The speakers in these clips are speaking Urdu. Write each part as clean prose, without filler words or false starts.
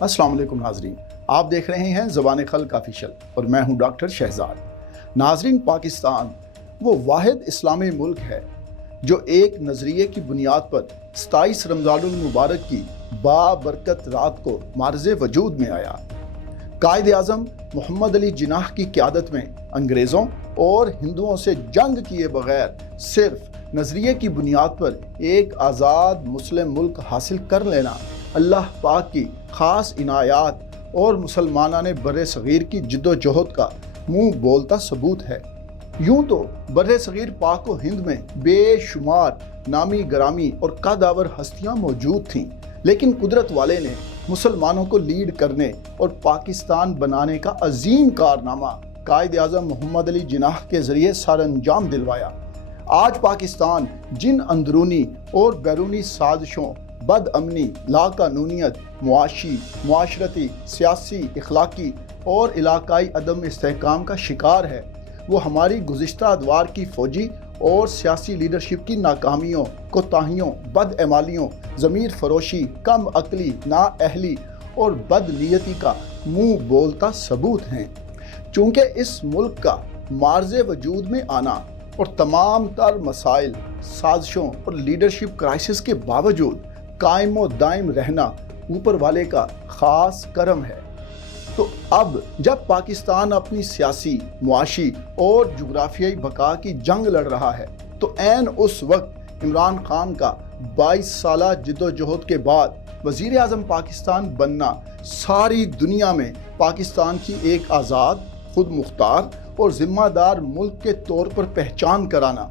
السلام علیکم ناظرین، آپ دیکھ رہے ہیں زبان خلق آفیشل اور میں ہوں ڈاکٹر شہزاد۔ ناظرین، پاکستان وہ واحد اسلامی ملک ہے جو ایک نظریے کی بنیاد پر 27 رمضان المبارک کی بابرکت رات کو معرض وجود میں آیا۔ قائد اعظم محمد علی جناح کی قیادت میں انگریزوں اور ہندوؤں سے جنگ کیے بغیر صرف نظریے کی بنیاد پر ایک آزاد مسلم ملک حاصل کر لینا اللہ پاک کی خاص عنایات اور مسلمانان بر صغیر کی جد و جہد کا منہ بولتا ثبوت ہے۔ یوں تو بر صغیر پاک و ہند میں بے شمار نامی گرامی اور قدآور ہستیاں موجود تھیں، لیکن قدرت والے نے مسلمانوں کو لیڈ کرنے اور پاکستان بنانے کا عظیم کارنامہ قائد اعظم محمد علی جناح کے ذریعے سر انجام دلوایا۔ آج پاکستان جن اندرونی اور بیرونی سازشوں، بد امنی، لاقانونیت، معاشرتی، سیاسی، اخلاقی اور علاقائی عدم استحکام کا شکار ہے، وہ ہماری گزشتہ ادوار کی فوجی اور سیاسی لیڈرشپ کی ناکامیوں، کوتاہیوں، بدعمالیوں، ضمیر فروشی، کم عقلی، نااہلی اور بد نیتی کا منہ بولتا ثبوت ہیں۔ چونکہ اس ملک کا معرض وجود میں آنا اور تمام تر مسائل، سازشوں اور لیڈرشپ کرائسس کے باوجود قائم و دائم رہنا اوپر والے کا خاص کرم ہے۔ تو اب جب پاکستان اپنی سیاسی، معاشی اور جغرافیائی بقا کی جنگ لڑ رہا ہے، تو عین اس وقت عمران خان کا 22 سالہ جد و جہد کے بعد وزیر اعظم پاکستان بننا ساری دنیا میں پاکستان کی ایک آزاد، خود مختار اور ذمہ دار ملک کے طور پر پہچان کرانا،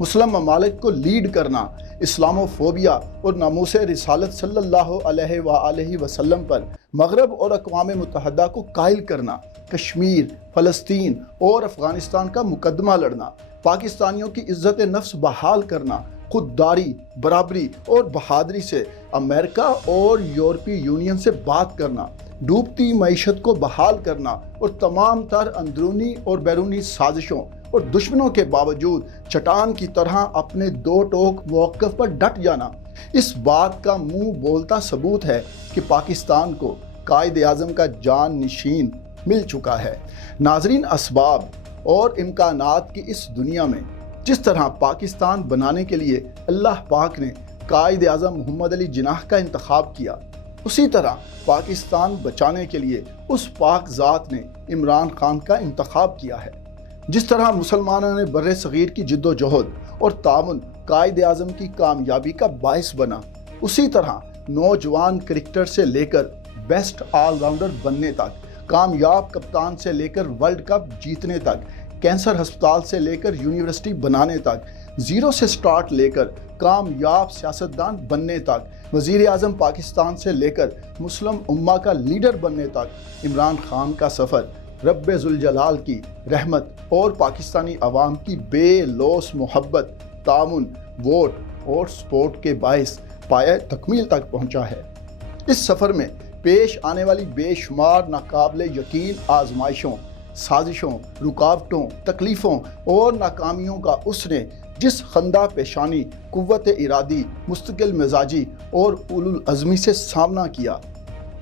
مسلم ممالک کو لیڈ کرنا، اسلام و فوبیا اور ناموس رسالت صلی اللہ علیہ وآلہ وسلم پر مغرب اور اقوام متحدہ کو قائل کرنا، کشمیر، فلسطین اور افغانستان کا مقدمہ لڑنا، پاکستانیوں کی عزت نفس بحال کرنا، خودداری، برابری اور بہادری سے امریکہ اور یورپی یونین سے بات کرنا، ڈوبتی معیشت کو بحال کرنا اور تمام تر اندرونی اور بیرونی سازشوں اور دشمنوں کے باوجود چٹان کی طرح اپنے دو ٹوک موقف پر ڈٹ جانا، اس بات کا منہ بولتا ثبوت ہے کہ پاکستان کو قائد اعظم کا جان نشین مل چکا ہے۔ ناظرین، اسباب اور امکانات کی اس دنیا میں جس طرح پاکستان بنانے کے لیے اللہ پاک نے قائد اعظم محمد علی جناح کا انتخاب کیا، اسی طرح پاکستان بچانے کے لیے اس پاک ذات نے عمران خان کا انتخاب کیا ہے۔ جس طرح مسلمانوں نے بر صغیر کی جد و جہد اور تعاون قائد اعظم کی کامیابی کا باعث بنا، اسی طرح نوجوان کرکٹر سے لے کر بیسٹ آل راؤنڈر بننے تک، کامیاب کپتان سے لے کر ورلڈ کپ جیتنے تک، کینسر ہسپتال سے لے کر یونیورسٹی بنانے تک، زیرو سے سٹارٹ لے کر کامیاب سیاستدان بننے تک، وزیر اعظم پاکستان سے لے کر مسلم امہ کا لیڈر بننے تک، عمران خان کا سفر رب ذوالجلال کی رحمت اور پاکستانی عوام کی بے لوث محبت، تعاون، ووٹ اور سپورٹ کے باعث پایہ تکمیل تک پہنچا ہے۔ اس سفر میں پیش آنے والی بے شمار ناقابل یقین آزمائشوں، سازشوں، رکاوٹوں، تکلیفوں اور ناکامیوں کا اس نے جس خندہ پیشانی، قوت ارادی، مستقل مزاجی اور اولو العزمی سے سامنا کیا،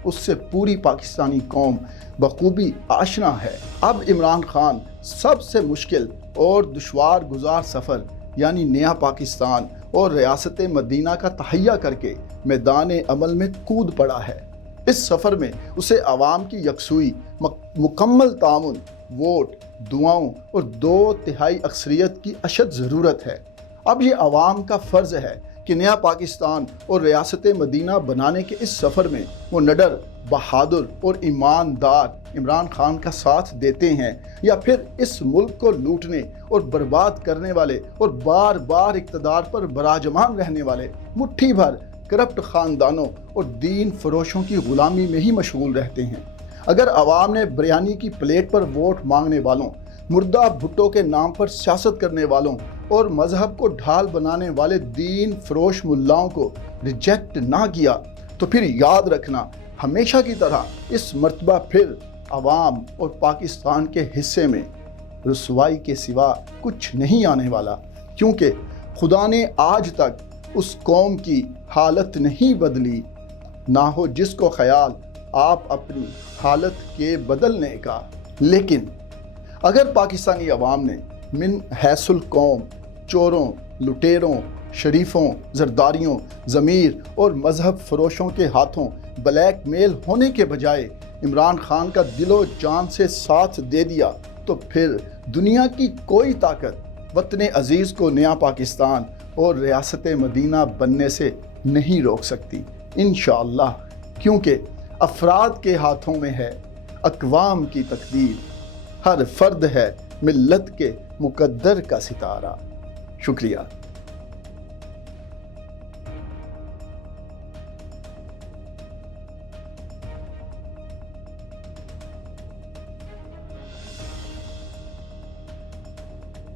اس سے پوری پاکستانی قوم بخوبی آشنا ہے۔ اب عمران خان سب سے مشکل اور دشوار گزار سفر یعنی نیا پاکستان اور ریاست مدینہ کا تہیہ کر کے میدان عمل میں کود پڑا ہے۔ اس سفر میں اسے عوام کی یکسوئی، مکمل تعاون، ووٹ، دعاؤں اور 2/3 اکثریت کی اشد ضرورت ہے۔ اب یہ عوام کا فرض ہے کہ نیا پاکستان اور ریاست مدینہ بنانے کے اس سفر میں وہ نڈر، بہادر اور ایماندار عمران خان کا ساتھ دیتے ہیں، یا پھر اس ملک کو لوٹنے اور برباد کرنے والے اور بار بار اقتدار پر براجمان رہنے والے مٹھی بھر کرپٹ خاندانوں اور دین فروشوں کی غلامی میں ہی مشغول رہتے ہیں۔ اگر عوام نے بریانی کی پلیٹ پر ووٹ مانگنے والوں، مردہ بھٹو کے نام پر سیاست کرنے والوں اور مذہب کو ڈھال بنانے والے دین فروش ملاؤں کو ریجیکٹ نہ کیا، تو پھر یاد رکھنا، ہمیشہ کی طرح اس مرتبہ پھر عوام اور پاکستان کے حصے میں رسوائی کے سوا کچھ نہیں آنے والا، کیونکہ خدا نے آج تک اس قوم کی حالت نہیں بدلی، نہ ہو جس کو خیال آپ اپنی حالت کے بدلنے کا، لیکن اگر پاکستانی عوام نے من حیث القوم چوروں، لٹیروں، شریفوں، زرداریوں، ضمیر اور مذہب فروشوں کے ہاتھوں بلیک میل ہونے کے بجائے عمران خان کا دل و جان سے ساتھ دے دیا، تو پھر دنیا کی کوئی طاقت وطن عزیز کو نیا پاکستان اور ریاست مدینہ بننے سے نہیں روک سکتی انشاءاللہ، کیونکہ افراد کے ہاتھوں میں ہے اقوام کی تقدیر، ہر فرد ہے ملت کے مقدر کا ستارہ۔ شکریہ۔